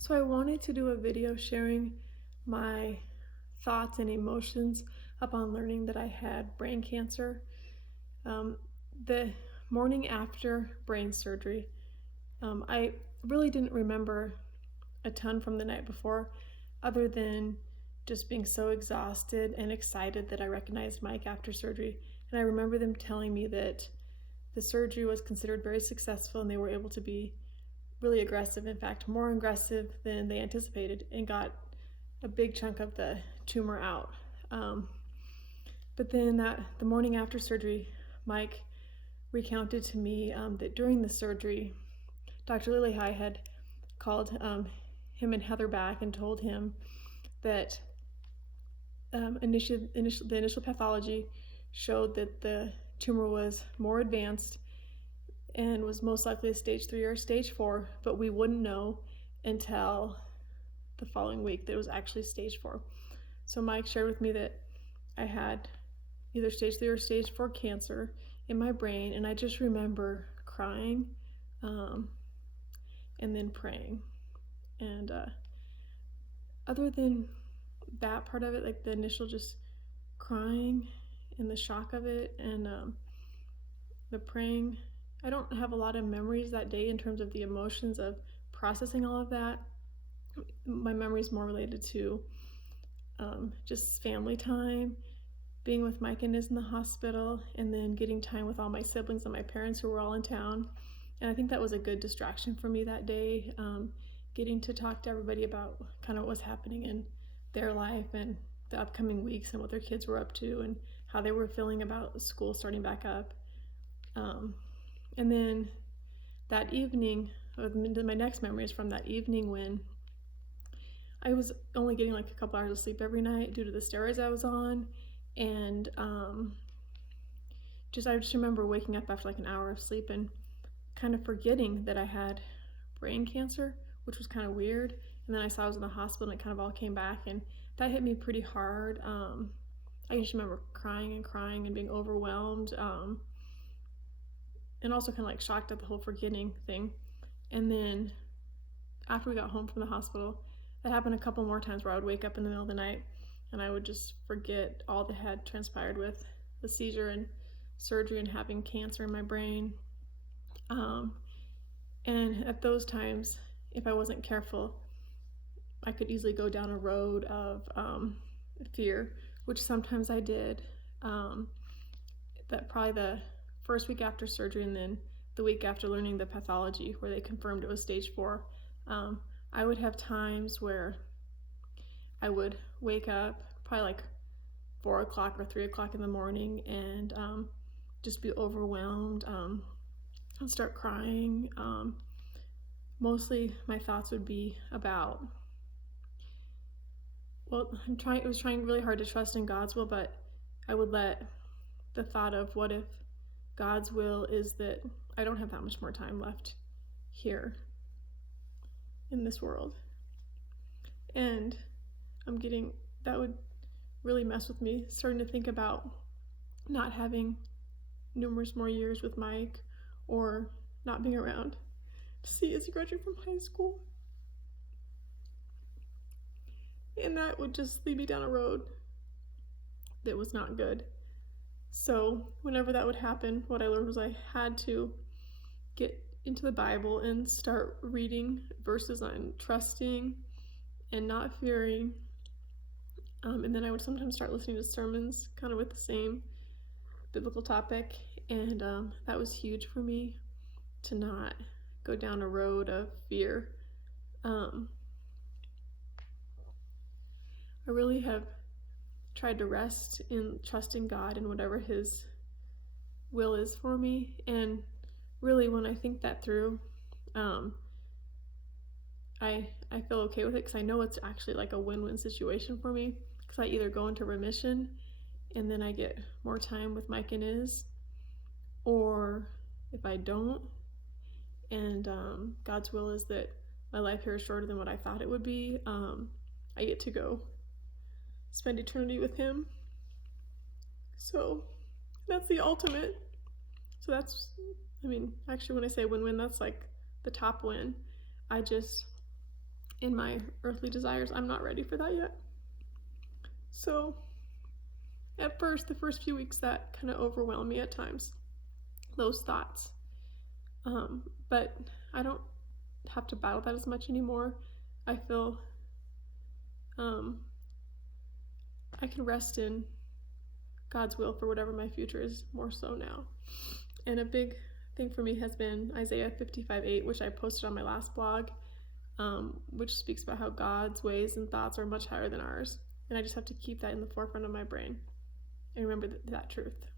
So I wanted to do a video sharing my thoughts and emotions upon learning that I had brain cancer. Um, the morning after brain surgery, I really didn't remember a ton from the night before, other than just being so exhausted and excited that I recognized Mike after surgery. And I remember them telling me that the surgery was considered very successful and they were able to be really aggressive, in fact, more aggressive than they anticipated, and got a big chunk of the tumor out. But then the morning after surgery, Mike recounted to me that during the surgery, Dr. Lillihei had called him and Heather back and told him that the initial pathology showed that the tumor was more advanced and was most likely a stage 3 or stage 4, but we wouldn't know until the following week that it was actually stage 4. So Mike shared with me that I had either stage 3 or stage 4 cancer in my brain, and I just remember crying and then praying. And other than that part of it, like the initial just crying and the shock of it and the praying, I don't have a lot of memories that day in terms of the emotions of processing all of that. My memory is more related to just family time, being with Mike and Liz in the hospital, and then getting time with all my siblings and my parents who were all in town. And I think that was a good distraction for me that day, getting to talk to everybody about kind of what was happening in their life and the upcoming weeks and what their kids were up to and how they were feeling about school starting back up. And then that evening, my next memory is from that evening when I was only getting like a couple hours of sleep every night due to the steroids I was on. And I just remember waking up after like an hour of sleep and kind of forgetting that I had brain cancer, which was kind of weird. And then I saw I was in the hospital and it kind of all came back, and that hit me pretty hard. I just remember crying and being overwhelmed. And also kind of like shocked at the whole forgetting thing. And then after we got home from the hospital, that happened a couple more times where I would wake up in the middle of the night and I would just forget all that had transpired with the seizure and surgery and having cancer in my brain. And at those times, if I wasn't careful, I could easily go down a road of fear, which sometimes I did. That probably the first week after surgery and then the week after learning the pathology where they confirmed it was stage 4, I would have times where I would wake up probably like 4 o'clock or 3 o'clock in the morning and just be overwhelmed. I'd start crying. Mostly my thoughts would be about, well, I was trying really hard to trust in God's will, but I would let the thought of what if God's will is that I don't have that much more time left here in this world. And that would really mess with me, starting to think about not having numerous more years with Mike or not being around to see as he graduated from high school. And that would just lead me down a road that was not good. So whenever that would happen, what I learned was I had to get into the Bible and start reading verses on trusting and not fearing. And then I would sometimes start listening to sermons kind of with the same biblical topic. And that was huge for me to not go down a road of fear. I really have tried to rest in trusting God and whatever His will is for me. And really, when I think that through, I feel okay with it because I know it's actually like a win-win situation for me, because I either go into remission and then I get more time with Mike and Iz, or if I don't, and God's will is that my life here is shorter than what I thought it would be, I get to go spend eternity with Him. So that's the ultimate. So that's, actually when I say win-win, that's like the top win. in my earthly desires. I'm not ready for that yet. So at first, the first few weeks, that kind of overwhelmed me at times, those thoughts. But I don't have to battle that as much anymore. I feel I can rest in God's will for whatever my future is more so now. And a big thing for me has been Isaiah 55:8, which I posted on my last blog, which speaks about how God's ways and thoughts are much higher than ours. And I just have to keep that in the forefront of my brain and remember that truth.